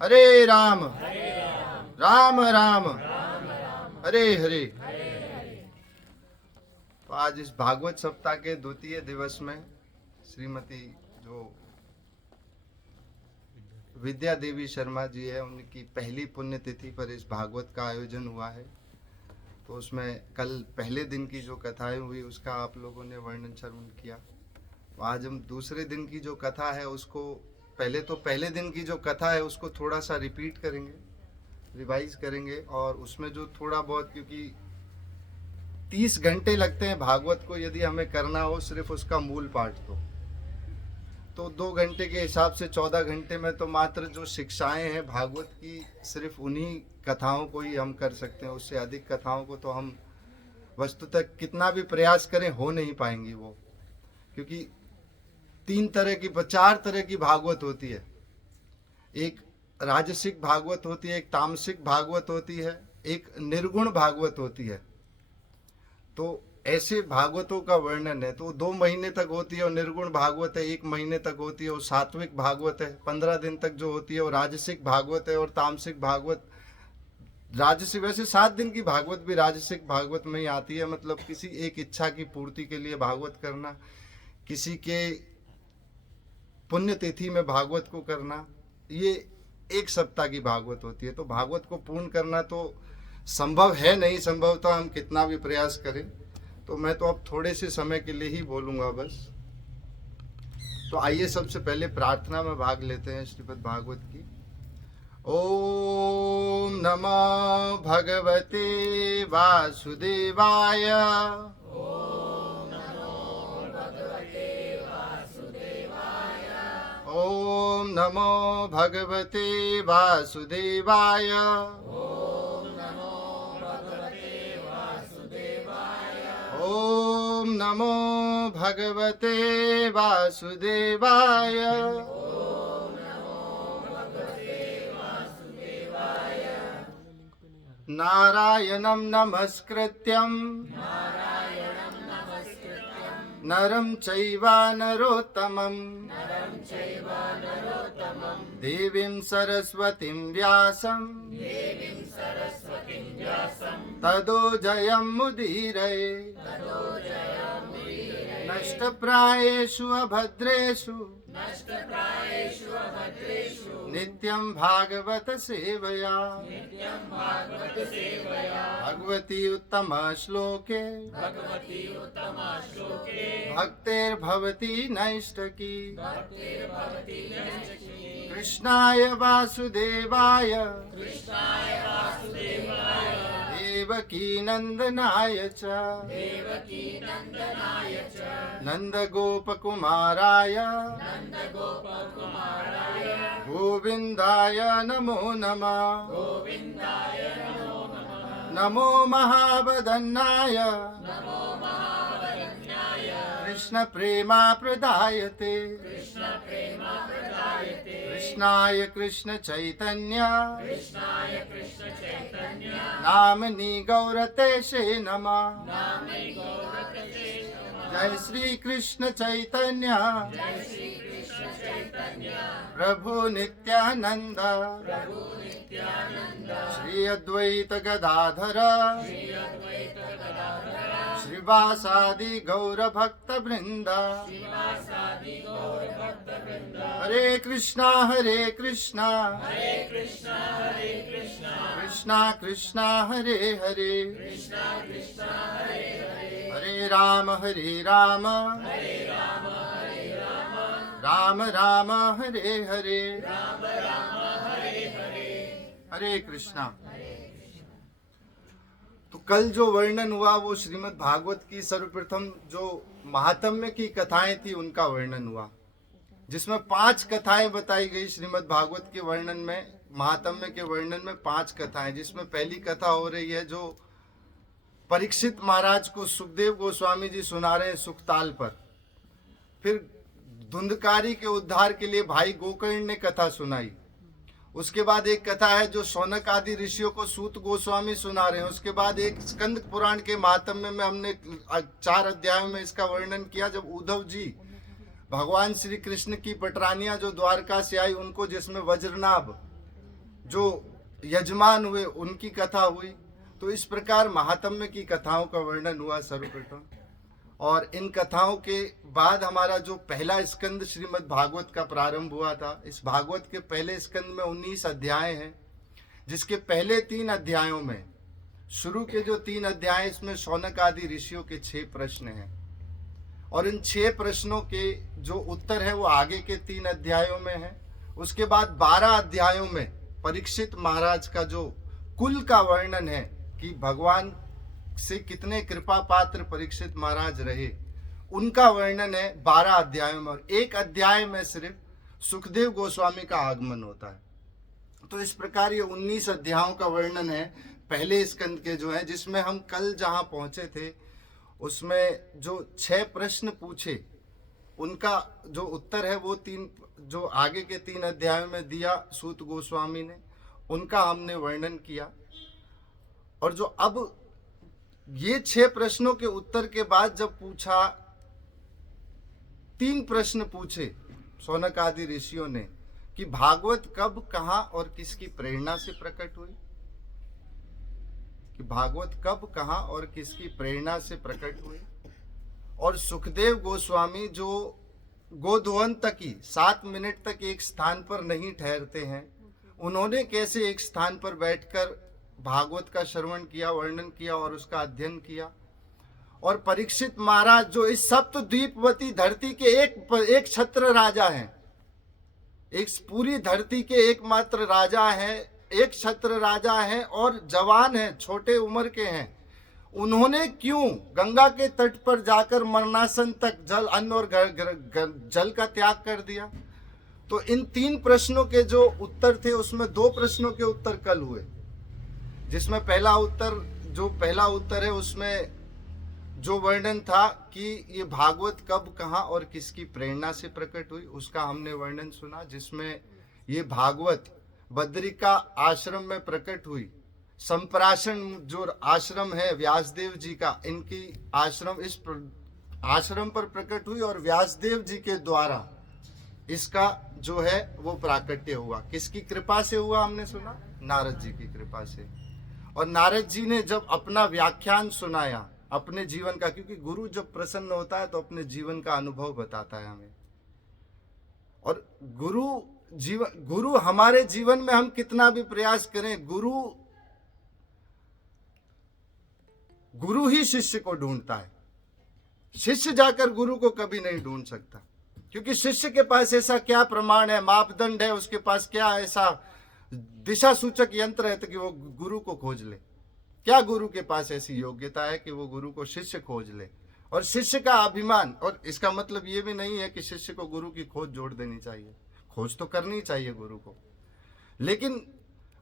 हरे राम राम राम हरे हरे। तो आज इस भागवत सप्ताह के द्वितीय दिवस में श्रीमती जो विद्या देवी शर्मा जी है, उनकी पहली पुण्यतिथि पर इस भागवत का आयोजन हुआ है। तो उसमें कल पहले दिन की जो कथाएं हुई उसका आप लोगों ने वर्णन श्रवण किया। तो आज हम दूसरे दिन की जो कथा है उसको पहले दिन की जो कथा है उसको थोड़ा सा रिपीट करेंगे, रिवाइज करेंगे। और उसमें जो थोड़ा बहुत, क्योंकि 30 घंटे लगते हैं भागवत को यदि हमें करना हो सिर्फ उसका मूल पाठ, तो 2 घंटे के हिसाब से 14 घंटे में तो मात्र जो शिक्षाएं हैं भागवत की सिर्फ उन्हीं कथाओं को ही हम कर सकते हैं। उससे अधिक कथाओं को तो हम वस्तुतः कितना भी प्रयास करें हो नहीं पाएंगी वो, क्योंकि 4 तरह की भागवत होती है। एक राजसिक भागवत होती है, एक तामसिक भागवत होती है, एक निर्गुण भागवत होती है। तो ऐसे भागवतों का वर्णन है तो 2 महीने तक होती है और निर्गुण भागवत है 1 महीने तक होती है। और सात्विक भागवत है 15 दिन तक जो होती है, और राजसिक भागवत है। और तामसिक भागवत राजसिक, वैसे 7 दिन की भागवत भी राजसिक भागवत में ही आती है। मतलब किसी एक इच्छा की पूर्ति के लिए भागवत करना, किसी के पुण्यतिथि में भागवत को करना, ये 1 सप्ताह की भागवत होती है। तो भागवत को पूर्ण करना तो संभव है नहीं, संभव तो हम कितना भी प्रयास करें। तो मैं तो अब थोड़े से समय के लिए ही बोलूंगा बस। तो आइए सबसे पहले प्रार्थना में भाग लेते हैं श्रीमद् भागवत की। ओम नमो भगवते वासुदेवाय। ओम नमो भगवते वासुदेवाय। ओम नमो भगवते वासुदेवाय। नारायणं नमस्कृत्यं नरं चैव नरोत्तमं देवीं सरस्वतीं व्यासं ततो जयमुदीरये। नष्टप्रायेषु अभद्रेषु नित्यं भागवत सेवया भगवती उत्तम श्लोके भक्तिर्भवति नैष्टकी। कृष्णाय वासुदेवाय देवकी नंदनाय च नंदगोपकुमाराय गोविंदाय नमो नमः। नमो महावदन्नाय कृष्ण प्रेमा प्रदायते। कृष्णाय कृष्ण चैतन्य नामनि गौरतेशे नमः। जय श्री कृष्ण चैतन्य प्रभु नित्यानंद श्री अद्वैत गदाधर श्रीवासादि गौर भक्त वृंद। हरे कृष्णा कृष्णा कृष्णा हरे हरे हरे राम राम राम हरे हरे। हरे कृष्णा। तो कल जो वर्णन हुआ वो श्रीमद् भागवत की सर्वप्रथम जो महात्म्य की कथाएं थी उनका वर्णन हुआ, जिसमें 5 कथाएं बताई गई श्रीमद् भागवत के वर्णन में। महात्म्य के वर्णन में 5 कथाएं, जिसमें पहली कथा हो रही है जो परीक्षित महाराज को सुखदेव गोस्वामी जी सुना रहे हैं सुखताल पर। फिर धुंधकारी के उद्धार के लिए भाई गोकर्ण ने कथा सुनाई। उसके बाद एक कथा है जो शौनक आदि ऋषियों को सूत गोस्वामी सुना रहे हैं। उसके बाद एक स्कंद पुराण के महात्म्य में हमने 4 अध्यायों में इसका वर्णन किया, जब उद्धव जी भगवान श्री कृष्ण की पटरानियां जो द्वारका से आई उनको जिसमें वज्रनाभ जो यजमान हुए उनकी कथा हुई। तो इस प्रकार महात्म्य की कथाओं का वर्णन हुआ सर्वप्रथम। और इन कथाओं के बाद हमारा जो पहला स्कंद श्रीमद् भागवत का प्रारंभ हुआ था। इस भागवत के पहले स्कंद में 19 अध्याय हैं, जिसके पहले 3 अध्यायों में, शुरू के जो 3 अध्याय, इसमें शौनक आदि ऋषियों के 6 प्रश्न हैं। और इन 6 प्रश्नों के जो उत्तर है वो आगे के 3 अध्यायों में है। उसके बाद 12 अध्यायों में परीक्षित महाराज का जो कुल का वर्णन है कि भगवान से कितने कृपा पात्र परीक्षित महाराज रहे, उनका वर्णन है 12 अध्यायों में। और एक अध्याय में सिर्फ सुखदेव गोस्वामी का आगमन होता है। तो इस प्रकार ये 19 अध्यायों का वर्णन है पहले स्कंद के जो है, जिसमें हम कल जहां पहुंचे थे उसमें जो 6 प्रश्न पूछे उनका जो उत्तर है वो 3 जो आगे के 3 अध्यायों में दिया सूत गोस्वामी ने, उनका हमने वर्णन किया। और जो अब ये 6 प्रश्नों के उत्तर के बाद जब पूछा, 3 प्रश्न पूछे शौनक आदि ऋषियों ने कि भागवत कब, कहां और किसकी प्रेरणा से प्रकट हुई, कि भागवत कब, कहां और किसकी प्रेरणा से प्रकट हुई। और सुखदेव गोस्वामी जो गोधवन तक ही 7 मिनट तक एक स्थान पर नहीं ठहरते हैं, उन्होंने कैसे एक स्थान पर बैठकर भागवत का श्रवण किया, वर्णन किया और उसका अध्ययन किया। और परीक्षित महाराज जो इस सप्तद्वीपवती धरती के एक छत्र राजा हैं, एक पूरी धरती के एकमात्र राजा हैं, एक छत्र राजा हैं और जवान हैं, छोटे उम्र के हैं, उन्होंने क्यों गंगा के तट पर जाकर मरणासन तक जल, अन्न और जल का त्याग कर दिया। तो इन 3 प्रश्नों के जो उत्तर थे उसमें 2 प्रश्नों के उत्तर कल हुए, जिसमें पहला उत्तर है उसमें जो वर्णन था कि ये भागवत कब, कहां और किसकी प्रेरणा से प्रकट हुई, उसका हमने वर्णन सुना। जिसमें ये भागवत बद्रिका आश्रम में प्रकट हुई। संप्राशन जो आश्रम है व्यासदेव जी का, इनकी आश्रम इस आश्रम पर प्रकट हुई और व्यासदेव जी के द्वारा इसका जो है वो प्राकट्य हुआ। किसकी कृपा से हुआ हमने सुना, नारद जी की कृपा से। और नारद जी ने जब अपना व्याख्यान सुनाया अपने जीवन का, क्योंकि गुरु जब प्रसन्न होता है तो अपने जीवन का अनुभव बताता है हमें। और गुरु हमारे जीवन में हम कितना भी प्रयास करें, गुरु ही शिष्य को ढूंढता है। शिष्य जाकर गुरु को कभी नहीं ढूंढ सकता, क्योंकि शिष्य के पास ऐसा क्या प्रमाण है, मापदंड है, उसके पास क्या ऐसा दिशा सूचक यंत्र है कि वो गुरु को खोज ले। क्या गुरु के पास ऐसी योग्यता है कि वो गुरु को शिष्य खोज ले। और शिष्य का अभिमान, और इसका मतलब ये भी नहीं है कि शिष्य को गुरु की खोज जोड़ देनी चाहिए, खोज तो करनी चाहिए गुरु को, लेकिन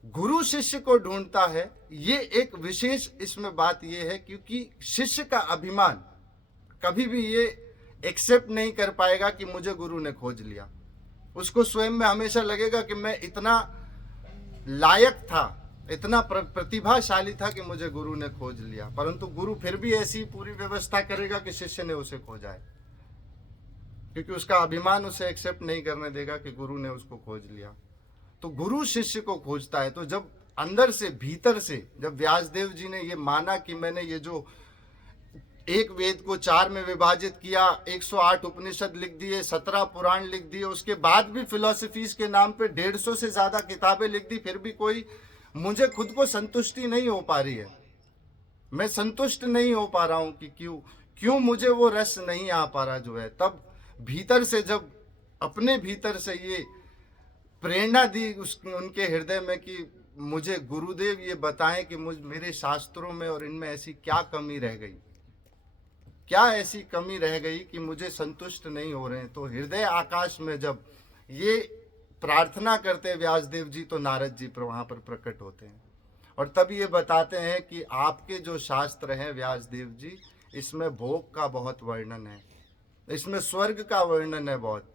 गुरु शिष्य को ढूंढता है, ये एक विशेष इसमें बात ये है, क्योंकि शिष्य का अभिमान कभी भी ये एक्सेप्ट नहीं कर पाएगा कि मुझे गुरु ने खोज लिया। उसको स्वयं में हमेशा लगेगा कि मैं इतना लायक था, इतना प्रतिभाशाली था कि मुझे गुरु ने खोज लिया। परंतु गुरु फिर भी ऐसी पूरी व्यवस्था करेगा कि शिष्य ने उसे खोजा है, क्योंकि उसका अभिमान उसे एक्सेप्ट नहीं करने देगा कि गुरु ने उसको खोज लिया। तो गुरु शिष्य को खोजता है। तो जब अंदर से, भीतर से, जब व्यासदेव जी ने ये माना कि मैंने ये जो एक वेद को 4 में विभाजित किया, 108 उपनिषद लिख दिए, 17 पुराण लिख दिए, उसके बाद भी फिलॉसफीज के नाम पे 150 से ज्यादा किताबें लिख दी, फिर भी कोई मुझे खुद को संतुष्टि नहीं हो पा रही है। मैं संतुष्ट नहीं हो पा रहा हूं कि क्यों मुझे वो रस नहीं आ पा रहा जो है। तब भीतर से, जब अपने भीतर से ये प्रेरणा दी उनके हृदय में कि मुझे गुरुदेव ये बताएं कि मेरे शास्त्रों में और इनमें ऐसी क्या कमी रह गई, क्या ऐसी कमी रह गई कि मुझे संतुष्ट नहीं हो रहे हैं। तो हृदय आकाश में जब ये प्रार्थना करते हैं व्यासदेव जी, तो नारद जी पर वहां पर प्रकट होते हैं और तब ये बताते हैं कि आपके जो शास्त्र हैं व्यासदेव जी, इसमें भोग का बहुत वर्णन है, इसमें स्वर्ग का वर्णन है बहुत,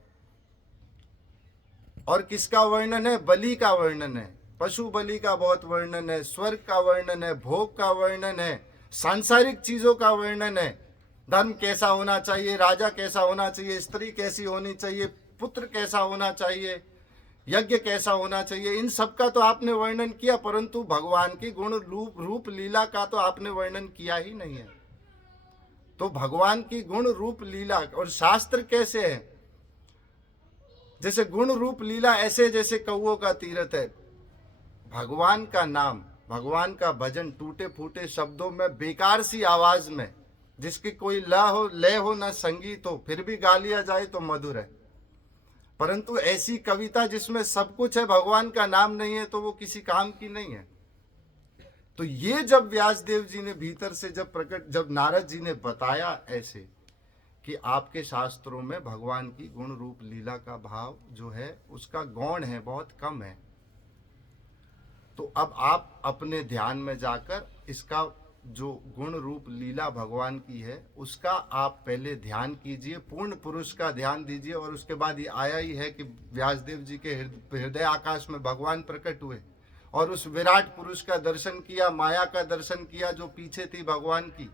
और किसका वर्णन है, बलि का वर्णन है, पशु बलि का बहुत वर्णन है, स्वर्ग का वर्णन है, भोग का वर्णन है, सांसारिक चीजों का वर्णन है, धर्म कैसा होना चाहिए, राजा कैसा होना चाहिए, स्त्री कैसी होनी चाहिए, पुत्र कैसा होना चाहिए, यज्ञ कैसा होना चाहिए, इन सब का तो आपने वर्णन किया, परंतु भगवान की गुण रूप लीला का तो आपने वर्णन किया ही नहीं है। तो भगवान की गुण रूप लीला और शास्त्र कैसे है, जैसे गुण रूप लीला ऐसे जैसे कौओं का तीरथ है। भगवान का नाम, भगवान का भजन टूटे फूटे शब्दों में, बेकार सी आवाज में, जिसकी कोई लय हो न संगीत हो, फिर भी गा लिया जाए तो मधुर है। परंतु ऐसी कविता जिसमें सब कुछ है, भगवान का नाम नहीं है, तो वो किसी काम की नहीं है। तो ये जब व्यासदेव जी ने भीतर से जब नारद जी ने बताया ऐसे कि आपके शास्त्रों में भगवान की गुण रूप लीला का भाव जो है उसका गौण है, बहुत कम है, तो अब आप अपने ध्यान में जाकर इसका जो गुण रूप लीला भगवान की है उसका आप पहले ध्यान कीजिए, पूर्ण पुरुष का ध्यान दीजिए। और उसके बाद ये आया ही है कि व्यासदेव जी के हृदय आकाश में भगवान प्रकट हुए और उस विराट पुरुष का दर्शन किया, माया का दर्शन किया जो पीछे थी भगवान की।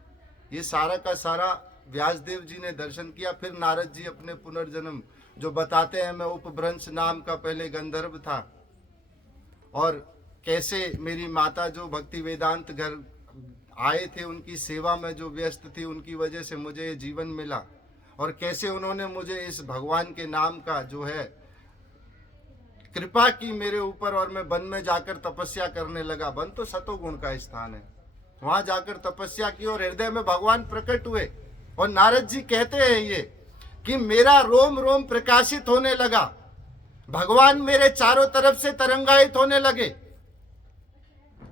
ये सारा का सारा व्यासदेव जी ने दर्शन किया। फिर नारद जी अपने पुनर्जन्म जो बताते हैं, मैं उपभ्रंश नाम का पहले गंधर्व था और कैसे मेरी माता जो भक्ति वेदांत घर आए थे उनकी सेवा में जो व्यस्त थी, उनकी वजह से मुझे ये जीवन मिला, और कैसे उन्होंने मुझे इस भगवान के नाम का जो है कृपा की मेरे ऊपर, और मैं वन में जाकर तपस्या करने लगा। वन तो सतोगुण का स्थान है, वहां जाकर तपस्या की और हृदय में भगवान प्रकट हुए। और नारद जी कहते हैं ये कि मेरा रोम रोम प्रकाशित होने लगा, भगवान मेरे चारों तरफ से तरंगायित होने लगे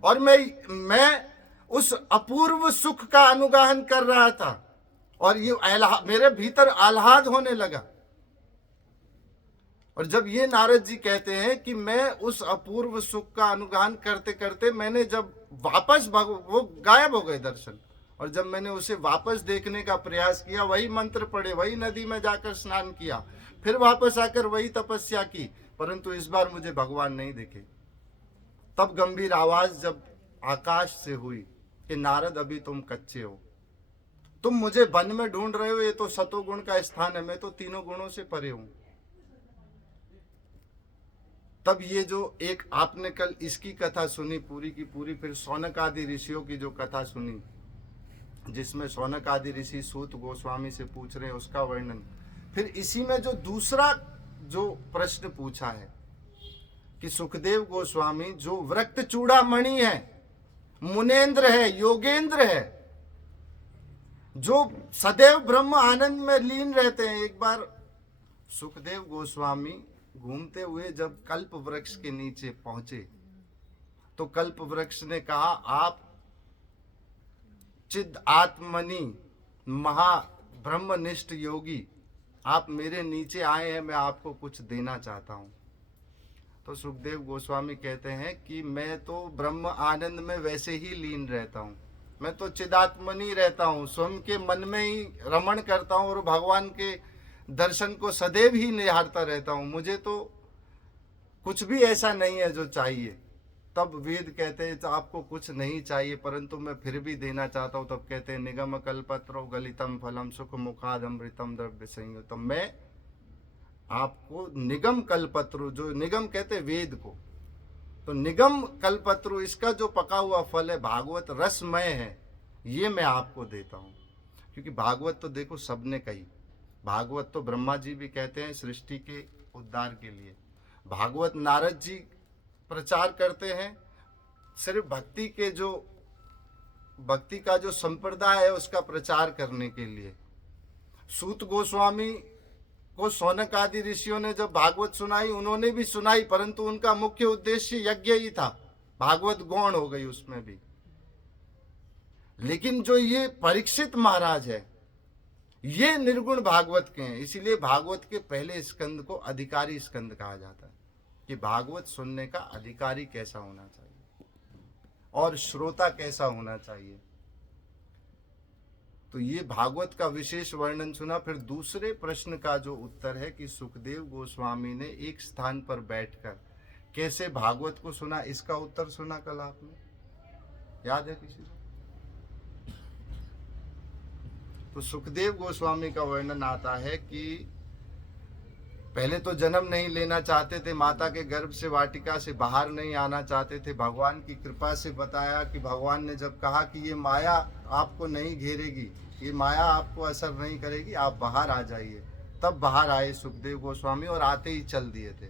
और मैं उस अपूर्व सुख का अनुगाहन कर रहा था और ये मेरे भीतर आह्लाद होने लगा। और जब ये नारद जी कहते हैं कि मैं उस अपूर्व सुख का अनुगाहन करते करते मैंने जब वापस वो गायब हो गए दर्शन, और जब मैंने उसे वापस देखने का प्रयास किया, वही मंत्र पढ़े, वही नदी में जाकर स्नान किया, फिर वापस आकर वही तपस्या की, परंतु इस बार मुझे भगवान नहीं दिखे। तब गंभीर आवाज जब आकाश से हुई कि नारद अभी तुम कच्चे हो, तुम मुझे वन में ढूंढ रहे हो, ये तो सतोगुण का स्थान है, मैं तो तीनों गुणों से परे हूं। तब ये जो एक आपने कल इसकी कथा सुनी पूरी की पूरी, फिर शौनक आदि ऋषियों की जो कथा सुनी, जिसमें शौनक आदि ऋषि सूत गोस्वामी से पूछ रहे हैं उसका वर्णन, फिर इसी में जो दूसरा जो प्रश्न पूछा है कि सुखदेव गोस्वामी जो वृक्त चूड़ामणि है, मुनेन्द्र है, योगेंद्र है, जो सदैव ब्रह्म आनंद में लीन रहते हैं। एक बार सुखदेव गोस्वामी घूमते हुए जब कल्प वृक्ष के नीचे पहुंचे तो कल्प वृक्ष ने कहा, आप चिद आत्मनि महा ब्रह्मनिष्ठ योगी, आप मेरे नीचे आए हैं, मैं आपको कुछ देना चाहता हूं। तो सुखदेव गोस्वामी कहते हैं कि मैं तो ब्रह्म आनंद में वैसे ही लीन रहता हूँ, मैं तो चिदात्मनी रहता हूँ, स्वयं के मन में ही रमण करता हूँ और भगवान के दर्शन को सदैव ही निहारता रहता हूँ, मुझे तो कुछ भी ऐसा नहीं है जो चाहिए। तब वेद कहते हैं तो आपको कुछ नहीं चाहिए परंतु मैं फिर भी देना चाहता हूँ। तब कहते हैं निगम कल्पत्रो गलितम फलम सुख मुखाद अमृतम द्रव्य संयुतम, मैं आपको निगम कल्पत्रु, जो निगम कहते वेद को, तो निगम कल्पत्रु इसका जो पका हुआ फल है भागवत रसमय है, ये मैं आपको देता हूँ। क्योंकि भागवत तो देखो सबने कही, भागवत तो ब्रह्मा जी भी कहते हैं सृष्टि के उद्धार के लिए, भागवत नारद जी प्रचार करते हैं सिर्फ भक्ति के जो भक्ति का जो संप्रदाय है उसका प्रचार करने के लिए। सूत गोस्वामी को शौनक आदि ऋषियों ने जब भागवत सुनाई, उन्होंने भी सुनाई परंतु उनका मुख्य उद्देश्य यज्ञ ही था, भागवत गौण हो गई उसमें भी। लेकिन जो ये परीक्षित महाराज है ये निर्गुण भागवत के हैं, इसीलिए भागवत के पहले स्कंद को अधिकारी स्कंद कहा जाता है कि भागवत सुनने का अधिकारी कैसा होना चाहिए और श्रोता कैसा होना चाहिए। तो ये भागवत का विशेष वर्णन सुना। फिर दूसरे प्रश्न का जो उत्तर है कि सुखदेव गोस्वामी ने एक स्थान पर बैठकर कैसे भागवत को सुना, इसका उत्तर सुना कल आपने, याद है किसी को? तो सुखदेव गोस्वामी का वर्णन आता है कि पहले तो जन्म नहीं लेना चाहते थे, माता के गर्भ से वाटिका से बाहर नहीं आना चाहते थे। भगवान की कृपा से बताया कि भगवान ने जब कहा कि ये माया आपको नहीं घेरेगी, ये माया आपको असर नहीं करेगी, आप बाहर आ जाइए, तब बाहर आए सुखदेव गोस्वामी और आते ही चल दिए थे।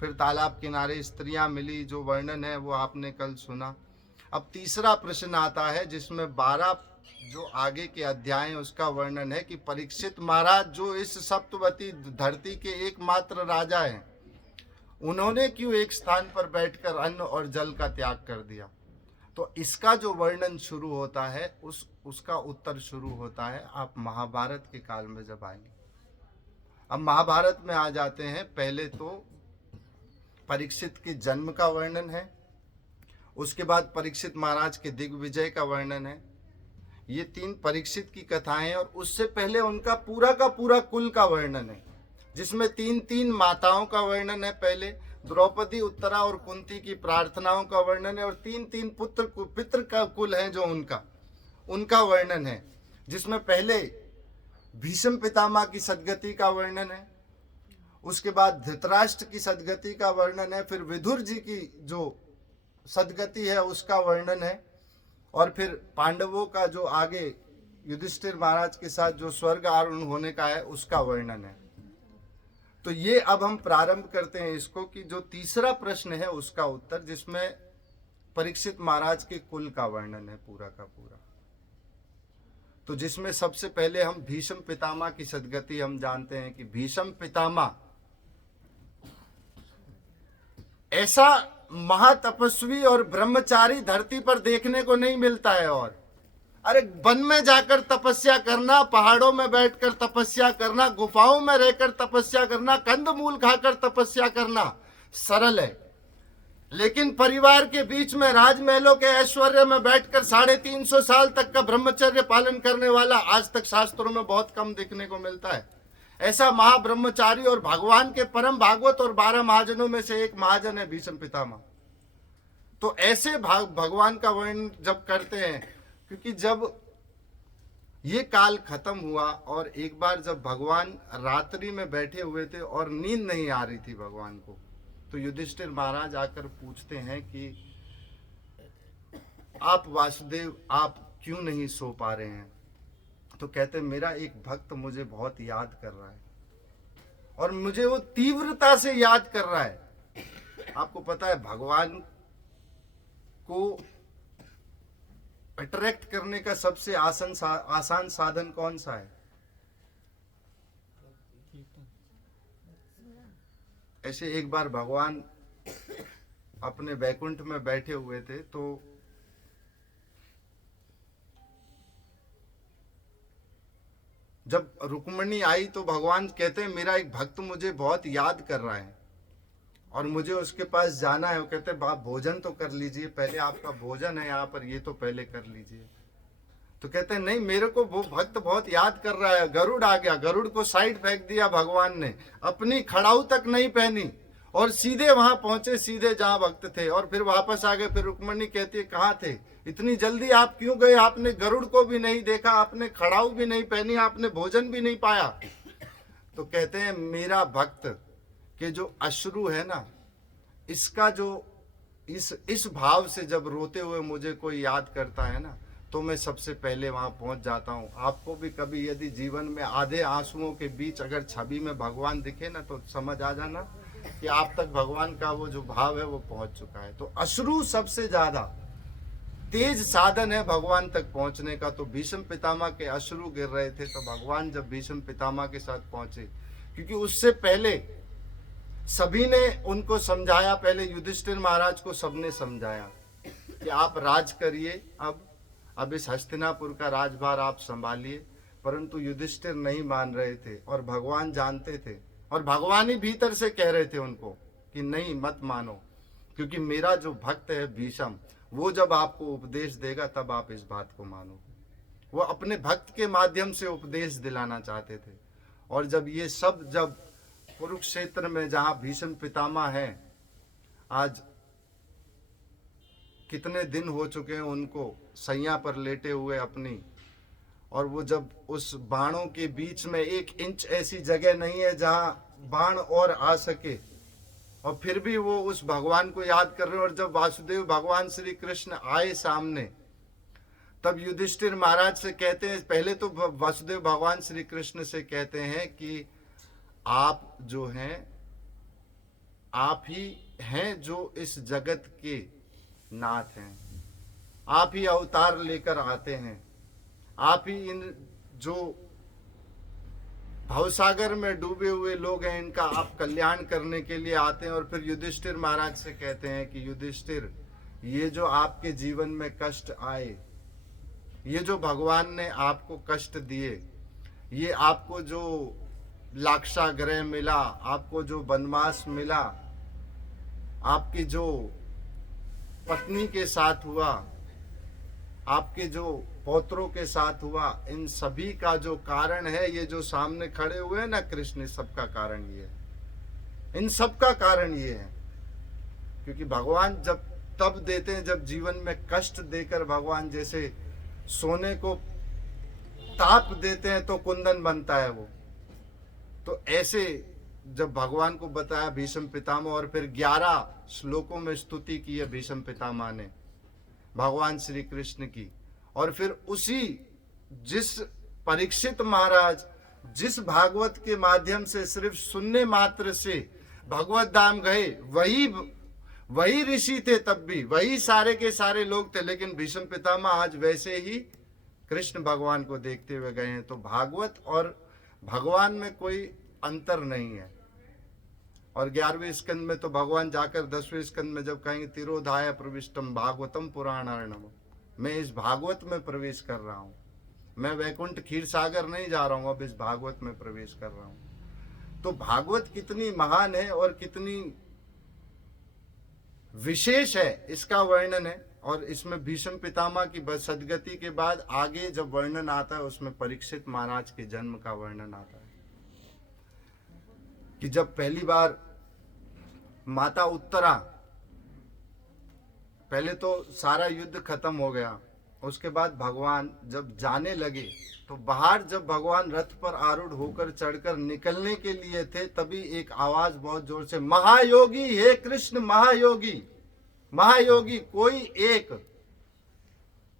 फिर तालाब किनारे स्त्रियां मिली, जो वर्णन है वो आपने कल सुना। अब तीसरा प्रश्न आता है जिसमें 12 जो आगे के अध्याय हैं उसका वर्णन है कि परीक्षित महाराज जो इस सप्तवती धरती के एकमात्र राजा हैं, उन्होंने क्यों एक स्थान पर बैठकर अन्न और जल का त्याग कर दिया। तो इसका जो वर्णन शुरू होता है उसका उत्तर शुरू होता है आप महाभारत के काल में जब आएंगे। अब महाभारत में आ जाते हैं। पहले तो परीक्षित के जन्म का वर्णन है, उसके बाद परीक्षित महाराज के दिग्विजय का वर्णन है। ये 3 परीक्षित की कथाएं हैं और उससे पहले उनका पूरा का पूरा कुल का वर्णन है, जिसमें 3 माताओं का वर्णन है। पहले द्रौपदी, उत्तरा और कुंती की प्रार्थनाओं का वर्णन है और 3 पितृ का कुल है जो उनका वर्णन है, जिसमें पहले भीष्म पितामह की सद्गति का वर्णन है, उसके बाद धृतराष्ट्र की सद्गति का वर्णन है, फिर विदुर जी की जो सद्गति है उसका वर्णन है, और फिर पांडवों का जो आगे युधिष्ठिर महाराज के साथ जो स्वर्ग आरोहण होने का है उसका वर्णन है। तो ये अब हम प्रारंभ करते हैं इसको कि जो तीसरा प्रश्न है उसका उत्तर, जिसमें परीक्षित महाराज के कुल का वर्णन है पूरा का पूरा। तो जिसमें सबसे पहले हम भीष्म पितामह की सद्गति हम जानते हैं कि भीष्म पितामह ऐसा महातपस्वी और ब्रह्मचारी धरती पर देखने को नहीं मिलता है। और अरे वन में जाकर तपस्या करना, पहाड़ों में बैठकर तपस्या करना, गुफाओं में रहकर तपस्या करना, कंदमूल खाकर तपस्या करना सरल है, लेकिन परिवार के बीच में राजमहलों के ऐश्वर्य में बैठकर 350 साल तक का ब्रह्मचर्य पालन करने वाला आज तक शास्त्रों में बहुत कम देखने को मिलता है। ऐसा महाब्रह्मचारी और भगवान के परम भागवत और 12 महाजनों में से एक महाजन है भीष्म पितामह। तो ऐसे भगवान का वर्णन जब करते हैं, क्योंकि जब ये काल खत्म हुआ और एक बार जब भगवान रात्रि में बैठे हुए थे और नींद नहीं आ रही थी भगवान को, तो युधिष्ठिर महाराज आकर पूछते हैं कि आप वासुदेव आप क्यों नहीं सो पा रहे हैं। तो कहते मेरा एक भक्त मुझे बहुत याद कर रहा है और मुझे वो तीव्रता से याद कर रहा है। आपको पता है भगवान को अट्रैक्ट करने का सबसे आसान साधन कौन सा है? ऐसे एक बार भगवान अपने वैकुंठ में बैठे हुए थे, तो जब रुक्मिणी आई तो भगवान कहते हैं मेरा एक भक्त मुझे बहुत याद कर रहा है और मुझे उसके पास जाना है। वो कहते हैं आप भोजन तो कर लीजिए, पहले आपका भोजन है यहाँ पर, ये तो पहले कर लीजिए। तो कहते हैं नहीं, मेरे को वो भक्त बहुत याद कर रहा है। गरुड़ आ गया, गरुड़ को साइड फेंक दिया भगवान ने, अपनी खड़ाऊ तक नहीं पहनी और सीधे वहां पहुंचे, सीधे जहां भक्त थे, और फिर वापस आ गए। फिर रुक्मिणी कहती है कहाँ थे, इतनी जल्दी आप क्यों गए? आपने गरुड़ को भी नहीं देखा, आपने खड़ाऊ भी नहीं पहनी, आपने भोजन भी नहीं पाया। तो कहते हैं मेरा भक्त के जो अश्रु है ना, इसका जो इस भाव से जब रोते हुए मुझे कोई याद करता है ना, तो मैं सबसे पहले वहां पहुंच जाता हूं। आपको भी कभी यदि जीवन में आधे आंसुओं के बीच अगर छवि में भगवान दिखे ना, तो समझ आ जाना कि आप तक भगवान का वो जो भाव है वो पहुंच चुका है। तो अश्रु सबसे ज्यादा तेज साधन है भगवान तक पहुंचने का। तो भीष्म पितामह के अश्रु गिर रहे थे, तो भगवान जब भीष्म पितामह के साथ पहुंचे, क्योंकि उससे पहले सभी ने उनको समझाया, पहले युधिष्ठिर महाराज को सबने समझाया कि आप राज करिए, अब इस हस्तिनापुर का राजभार आप संभालिए, परंतु युधिष्ठिर नहीं मान रहे थे और भगवान जानते थे, और भगवान ही भीतर से कह रहे थे उनको कि नहीं मत मानो, क्योंकि मेरा जो भक्त है भीष्म, वो जब आपको उपदेश देगा तब आप इस बात को मानोगे। वो अपने भक्त के माध्यम से उपदेश दिलाना चाहते थे। और जब ये सब जब कुरुक्षेत्र में जहां भीष्म पितामह हैं, आज कितने दिन हो चुके हैं उनको सैया पर लेटे हुए अपनी, और वो जब उस बाणों के बीच में 1 इंच ऐसी जगह नहीं है जहां बाण और आ सके, और फिर भी वो उस भगवान को याद कर रहे हैं। और जब वासुदेव भगवान श्री कृष्ण आए सामने, तब युधिष्ठिर महाराज से कहते हैं, पहले तो वासुदेव भगवान श्री कृष्ण से कहते हैं कि आप जो हैं, आप ही हैं जो इस जगत के नाथ हैं, आप ही अवतार लेकर आते हैं, आप ही इन जो भवसागर में डूबे हुए लोग हैं इनका आप कल्याण करने के लिए आते हैं। और फिर युधिष्ठिर महाराज से कहते हैं कि युधिष्ठिर, ये जो आपके जीवन में कष्ट आए, ये जो भगवान ने आपको कष्ट दिए, ये आपको जो लाक्षागृह मिला, आपको जो वनवास मिला, आपकी जो पत्नी के साथ हुआ, आपके जो पौत्रों के साथ हुआ, इन सभी का जो कारण है, ये जो सामने खड़े हुए हैं ना कृष्ण, सबका कारण ये है, इन सब का कारण ये है। क्योंकि भगवान जब तब देते हैं जब जीवन में कष्ट देकर, भगवान जैसे सोने को ताप देते हैं तो कुंदन बनता है वो, तो ऐसे जब भगवान को बताया भीष्म पितामह, और फिर 11 श्लोकों में स्तुति की है भीष्म पितामह ने भगवान श्री कृष्ण की, और फिर उसी जिस परीक्षित महाराज जिस भागवत के माध्यम से सिर्फ सुनने मात्र से भगवत धाम गए, वही ऋषि थे, तब भी वही सारे के सारे लोग थे, लेकिन भीष्म पितामह आज वैसे ही कृष्ण भगवान को देखते हुए गए हैं। तो भागवत और भगवान में कोई अंतर नहीं है। और 11वें स्कंद में तो भगवान जाकर 10वें स्कंद में जब कहेंगे तिरोधाय प्रविष्टम भागवतम पुराणार्णव, मैं इस भागवत में प्रवेश कर रहा हूँ, मैं वैकुंठ क्षीर सागर नहीं जा रहा हूँ, अब इस भागवत में प्रवेश कर रहा हूँ। तो भागवत कितनी महान है और कितनी विशेष है, इसका वर्णन है। और इसमें भीष्म पितामह की सदगति के बाद आगे जब वर्णन आता है, उसमें परीक्षित महाराज के जन्म का वर्णन आता है कि जब पहली बार माता उत्तरा, पहले तो सारा युद्ध खत्म हो गया, उसके बाद भगवान जब जाने लगे तो बाहर जब भगवान रथ पर आरूढ़ होकर चढ़कर निकलने के लिए थे, तभी एक आवाज बहुत जोर से, महायोगी हे कृष्ण, महायोगी महायोगी, कोई एक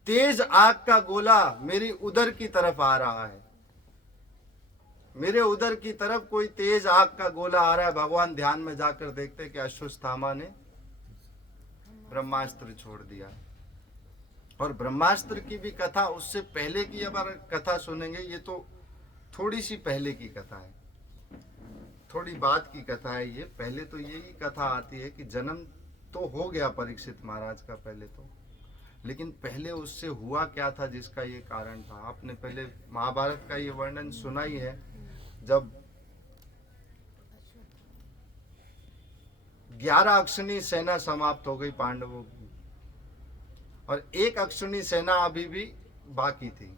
तेज आग का गोला मेरी उदर की तरफ आ रहा है, मेरे उदर की तरफ कोई तेज आग का गोला आ रहा है। भगवान ध्यान में जाकर देखते कि अश्वत्थामा ने ब्रह्मास्त्र छोड़ दिया। और ब्रह्मास्त्र की भी कथा उससे पहले की अब कथा सुनेंगे, ये तो थोड़ी सी पहले की कथा है, थोड़ी बात की कथा है ये। पहले तो यही कथा आती है कि जन्म तो हो गया परीक्षित महाराज का पहले तो, लेकिन पहले उससे हुआ क्या था जिसका ये कारण था। आपने पहले महाभारत का ये वर्णन सुना ही है, जब 11 अक्षौणी सेना समाप्त हो गई पांडवों की, और 1 अक्षौणी सेना अभी भी बाकी थी,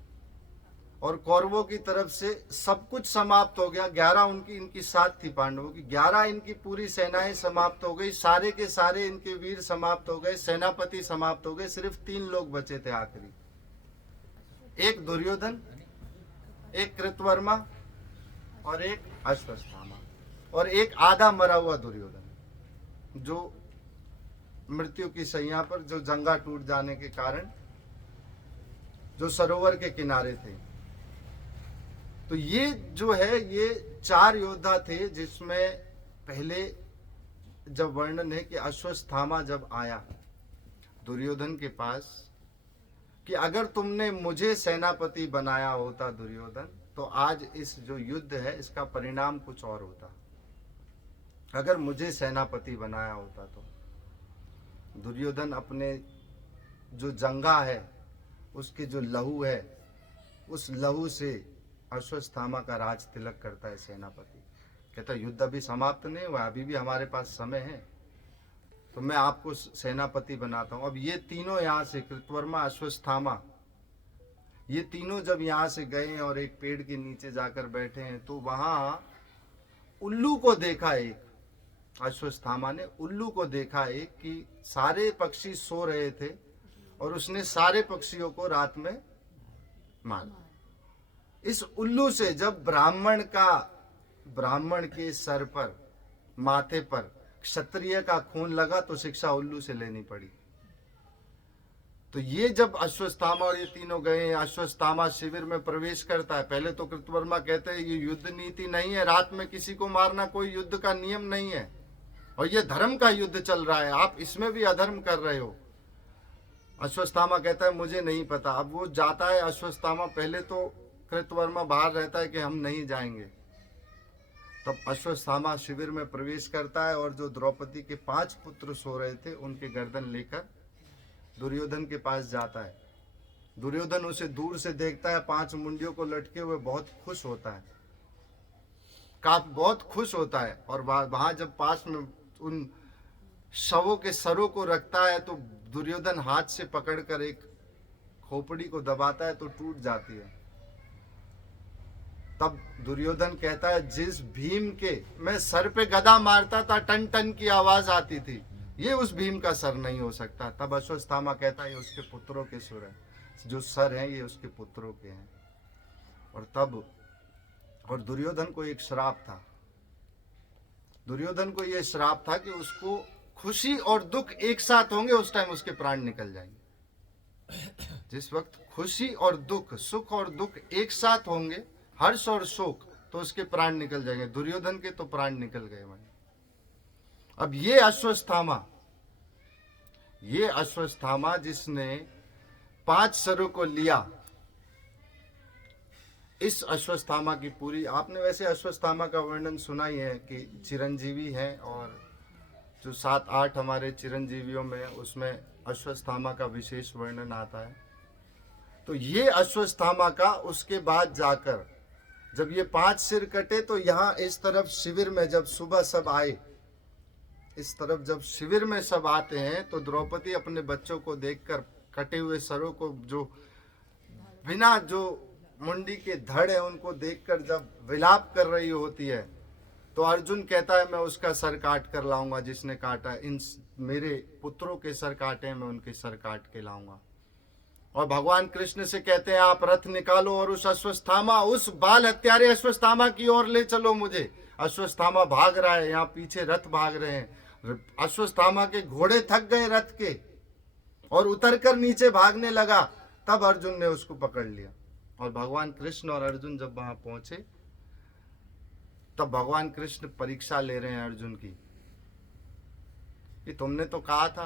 और कौरवों की तरफ से सब कुछ समाप्त हो गया। 11 इनकी साथ थी पांडवों की, 11 इनकी पूरी सेनाएं समाप्त हो गई, सारे के सारे इनके वीर समाप्त हो गए, सेनापति समाप्त हो गए, सिर्फ 3 लोग बचे थे आखिरी, एक दुर्योधन, एक कृतवर्मा और एक अश्वत्थामा, और एक आधा मरा हुआ दुर्योधन जो मृत्यु की शैया पर, जो जंगा टूट जाने के कारण जो सरोवर के किनारे थे। तो ये जो है ये 4 योद्धा थे, जिसमें पहले जब वर्णन है कि अश्वत्थामा जब आया दुर्योधन के पास कि अगर तुमने मुझे सेनापति बनाया होता दुर्योधन, तो आज इस जो युद्ध है इसका परिणाम कुछ और होता। अगर मुझे सेनापति बनाया होता तो दुर्योधन अपने जो जंगा है उसके जो लहू है, उस लहू से अश्वत्थामा का राज तिलक करता है सेनापति। कहता युद्ध अभी समाप्त नहीं हुआ, अभी भी हमारे पास समय है, तो मैं आपको सेनापति बनाता हूँ। अब ये तीनों यहाँ से कृतवर्मा, अश्वत्थामा, ये तीनों जब यहाँ से गए और एक पेड़ के नीचे जाकर बैठे हैं, तो वहाँ उल्लू को देखा एक, अश्वत्थामा ने उल्लू को देखा एक कि सारे पक्षी सो रहे थे और उसने सारे पक्षियों को रात में मारा। इस उल्लू से जब ब्राह्मण के सर पर, माथे पर क्षत्रिय का खून लगा तो शिक्षा उल्लू से लेनी पड़ी। तो ये जब अश्वत्थामा और ये तीनों गए, अश्वत्थामा शिविर में प्रवेश करता है। पहले तो कृतवर्मा कहते हैं ये युद्ध नीति नहीं है, रात में किसी को मारना कोई युद्ध का नियम नहीं है, और ये धर्म का युद्ध चल रहा है, आप इसमें भी अधर्म कर रहे हो। अश्वत्थामा कहता है मुझे नहीं पता। अब वो जाता है अश्वत्थामा, पहले तो कृतवर्मा बाहर रहता है कि हम नहीं जाएंगे। तब अश्वत्थामा शिविर में प्रवेश करता है और जो द्रौपदी के 5 पुत्र सो रहे थे उनके गर्दन लेकर दुर्योधन के पास जाता है। दुर्योधन उसे दूर से देखता है, 5 मुंडियों को लटके हुए, बहुत खुश होता है, बहुत खुश होता है। और वहां जब पास में उन शवों के सरों को रखता है तो दुर्योधन हाथ से पकड़कर एक खोपड़ी को दबाता है तो टूट जाती है। तब दुर्योधन कहता है जिस भीम के मैं सर पे गदा मारता था टन टन की आवाज आती थी, ये उस भीम का सर नहीं हो सकता। तब अश्वत्थामा कहता है ये उसके पुत्रों के सुर है, जो सर हैं ये उसके पुत्रों के हैं। और दुर्योधन को एक श्राप था। दुर्योधन को यह श्राप था कि उसको खुशी और दुख एक साथ होंगे उस टाइम उसके प्राण निकल जाएंगे। जिस वक्त खुशी और दुख, सुख और दुख एक साथ होंगे, हर्ष और शोक, तो उसके प्राण निकल जाएंगे। दुर्योधन के तो प्राण निकल गए भाई। अब ये अश्वत्थामा जिसने 5 सरों को लिया, इस अश्वत्थामा की पूरी, आपने वैसे अश्वत्थामा का वर्णन सुना ही है कि चिरंजीवी है, और जो 7-8 हमारे चिरंजीवियों में उसमें अश्वत्थामा का विशेष वर्णन आता है। तो ये अश्वत्थामा का उसके बाद जाकर जब ये 5 सिर कटे तो यहाँ इस तरफ शिविर में जब सुबह सब आए, इस तरफ जब शिविर में सब आते हैं तो द्रौपदी अपने बच्चों को देखकर कटे हुए सरों को, जो बिना जो मुंडी के धड़ है उनको देखकर जब विलाप कर रही होती है, तो अर्जुन कहता है मैं उसका सर काट कर लाऊंगा जिसने काटा। इन मेरे पुत्रों के सर काटे हैं, मैं उनके सर काट के लाऊंगा। और भगवान कृष्ण से कहते हैं आप रथ निकालो और उस अश्वत्थामा, उस बाल हत्यारे अश्वत्थामा की ओर ले चलो मुझे। अश्वत्थामा भाग रहा है, यहाँ पीछे रथ भाग रहे हैं। अश्वत्थामा के घोड़े थक गए रथ के और उतरकर नीचे भागने लगा। तब अर्जुन ने उसको पकड़ लिया। और भगवान कृष्ण और अर्जुन जब वहां पहुंचे तब भगवान कृष्ण परीक्षा ले रहे हैं अर्जुन की कि तुमने तो कहा था,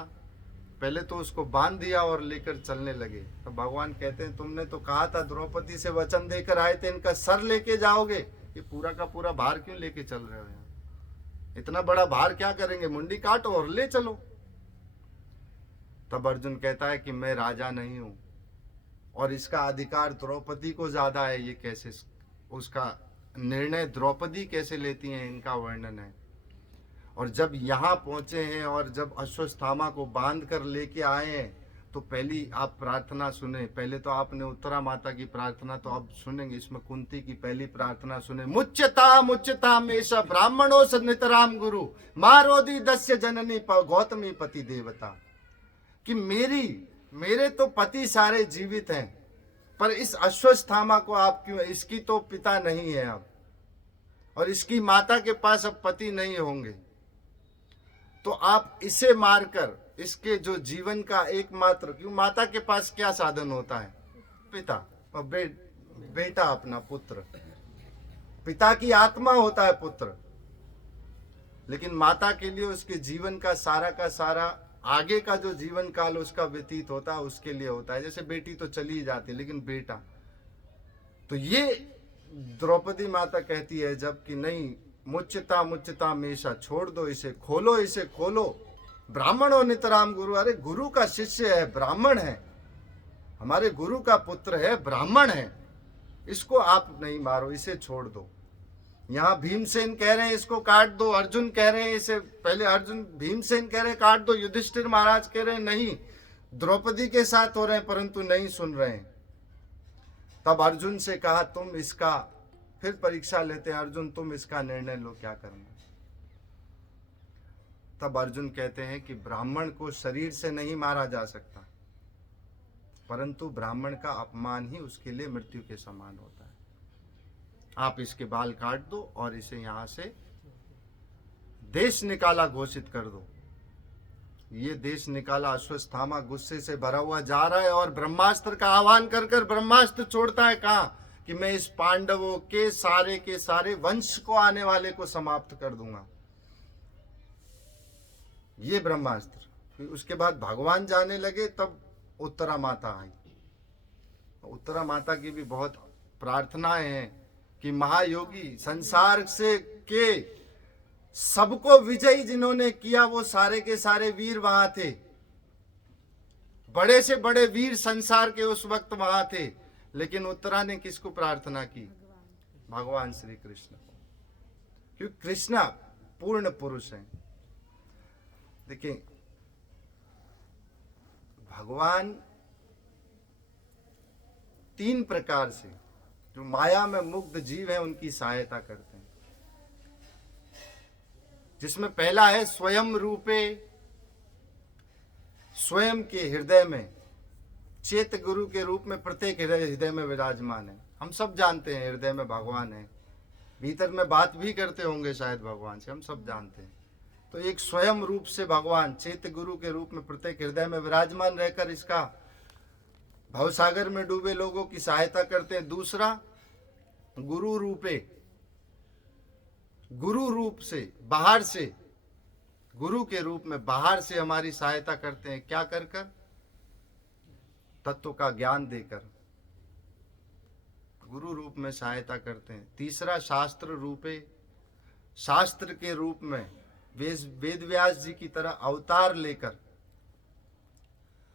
पहले तो उसको बांध दिया और लेकर चलने लगे। तब भगवान कहते हैं तुमने तो कहा था, द्रौपदी से वचन देकर आए थे इनका सर लेके जाओगे, ये पूरा का पूरा भार क्यों लेके चल रहे हो? यहाँ इतना बड़ा भार क्या करेंगे, मुंडी काटो और ले चलो। तब अर्जुन कहता है कि मैं राजा नहीं हूं और इसका अधिकार द्रौपदी को ज्यादा है। ये कैसे, उसका निर्णय द्रौपदी कैसे लेती हैं, इनका वर्णन है। और जब यहाँ पहुंचे हैं और जब अश्वत्थामा को बांध कर लेके आए हैं तो पहली आप प्रार्थना सुने। पहले तो आपने उत्तरा माता की प्रार्थना तो अब सुनेंगे, इसमें कुंती की पहली प्रार्थना सुने। मुच्यता मेषा ब्राह्मणो नितराम गुरु मारोदी दस्य जननी गौतमी पति देवता। कि मेरे तो पति सारे जीवित हैं, पर इस अश्वत्थामा को आप क्यों, इसकी तो पिता नहीं है अब, और इसकी माता के पास अब पति नहीं होंगे, तो आप इसे मारकर इसके जो जीवन का एकमात्र, क्यों माता के पास क्या साधन होता है, पिता, और बेटा अपना पुत्र, पिता की आत्मा होता है पुत्र, लेकिन माता के लिए उसके जीवन का सारा आगे का जो जीवन काल उसका व्यतीत होता है उसके लिए होता है। जैसे बेटी तो चली ही जाती है, लेकिन बेटा, तो ये द्रौपदी माता कहती है जब कि नहीं, मुच्यता मेषा, छोड़ दो इसे, खोलो। ब्राह्मणों नितराम गुरु, अरे गुरु का शिष्य है, ब्राह्मण है, हमारे गुरु का पुत्र है, ब्राह्मण है, इसको आप नहीं मारो, इसे छोड़ दो। यहाँ भीमसेन कह रहे हैं इसको काट दो, अर्जुन कह रहे हैं इसे, पहले अर्जुन, भीमसेन कह रहे हैं काट दो, युधिष्ठिर महाराज कह रहे हैं नहीं, द्रौपदी के साथ हो रहे हैं परंतु नहीं सुन रहे हैं। तब अर्जुन से कहा तुम इसका, फिर परीक्षा लेते हैं, अर्जुन तुम इसका निर्णय लो क्या करना। तब अर्जुन कहते हैं कि ब्राह्मण को शरीर से नहीं मारा जा सकता, परंतु ब्राह्मण का अपमान ही उसके लिए मृत्यु के समान होता है। आप इसके बाल काट दो और इसे यहां से देश निकाला घोषित कर दो। ये देश निकाला अश्वत्थामा गुस्से से भरा हुआ जा रहा है और ब्रह्मास्त्र का आह्वान कर कर ब्रह्मास्त्र छोड़ता है कहा कि मैं इस पांडवों के सारे वंश को आने वाले को समाप्त कर दूंगा। ये ब्रह्मास्त्र। फिर उसके बाद भगवान जाने लगे, तब उत्तरा माता आई। उत्तरा माता की भी बहुत प्रार्थनाएं हैं कि महायोगी संसार से के सबको विजयी जिन्होंने किया वो सारे के सारे वीर वहां थे, बड़े से बड़े वीर संसार के उस वक्त वहां थे। लेकिन उत्तरा ने किसको प्रार्थना की? भगवान श्री कृष्ण को, क्योंकि कृष्णा पूर्ण पुरुष हैं। देखिए भगवान तीन प्रकार से जो माया में मुग्ध जीव हैं उनकी सहायता करते हैं, जिसमें पहला है स्वयं रूपे, स्वयं के हृदय में चेत गुरु के रूप में प्रत्येक हृदय में विराजमान है। हम सब जानते हैं हृदय में भगवान है, भीतर में बात भी करते होंगे शायद भगवान से, हम सब जानते हैं। तो एक स्वयं रूप से भगवान चेत गुरु के रूप में प्रत्येक हृदय में विराजमान रहकर इसका भवसागर में डूबे लोगों की सहायता करते हैं। दूसरा गुरु रूपे, गुरु रूप से बाहर से, गुरु के रूप में बाहर से हमारी सहायता करते हैं। क्या कर कर? तत्व का ज्ञान देकर गुरु रूप में सहायता करते हैं। तीसरा शास्त्र रूपे, शास्त्र के रूप में वेद व्यास जी की तरह अवतार लेकर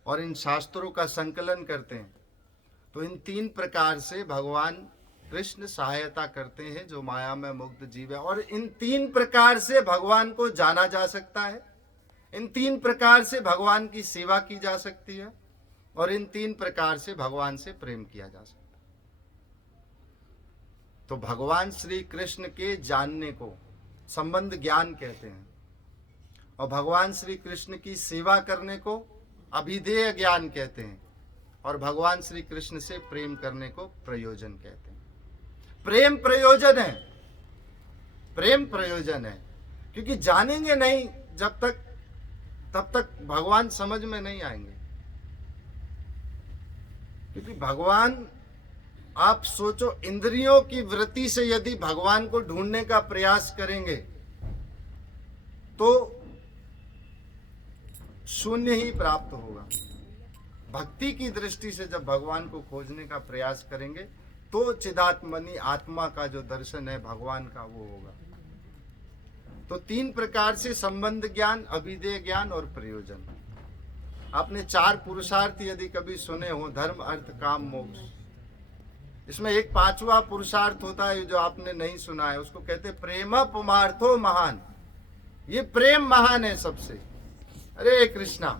और इन शास्त्रों का संकलन करते हैं। तो इन तीन प्रकार से भगवान कृष्ण सहायता करते हैं जो माया में मुग्ध जीव है। और इन तीन प्रकार से भगवान को जाना जा सकता है, इन तीन प्रकार से भगवान की सेवा की जा सकती है और इन तीन प्रकार से भगवान से प्रेम किया जा सकता है। तो भगवान श्री कृष्ण के जानने को संबंध ज्ञान कहते हैं और भगवान श्री कृष्ण की सेवा करने को अभिधेय ज्ञान कहते हैं और भगवान श्री कृष्ण से प्रेम करने को प्रयोजन कहते हैं। प्रेम प्रयोजन है, प्रेम प्रयोजन है, क्योंकि जानेंगे नहीं जब तक, तब तक भगवान समझ में नहीं आएंगे। क्योंकि भगवान, आप सोचो, इंद्रियों की वृत्ति से यदि भगवान को ढूंढने का प्रयास करेंगे तो शून्य ही प्राप्त होगा। भक्ति की दृष्टि से जब भगवान को खोजने का प्रयास करेंगे तो चिदात्मनि आत्मा का जो दर्शन है भगवान का वो होगा। तो तीन प्रकार से संबंध ज्ञान, अभिधेय ज्ञान और प्रयोजन। आपने चार पुरुषार्थ यदि कभी सुने हो, धर्म अर्थ काम मोक्ष, इसमें एक पांचवा पुरुषार्थ होता है जो आपने नहीं सुना है, उसको कहते प्रेम पुमार्थो महान। ये प्रेम महान है सबसे। हरे कृष्णा।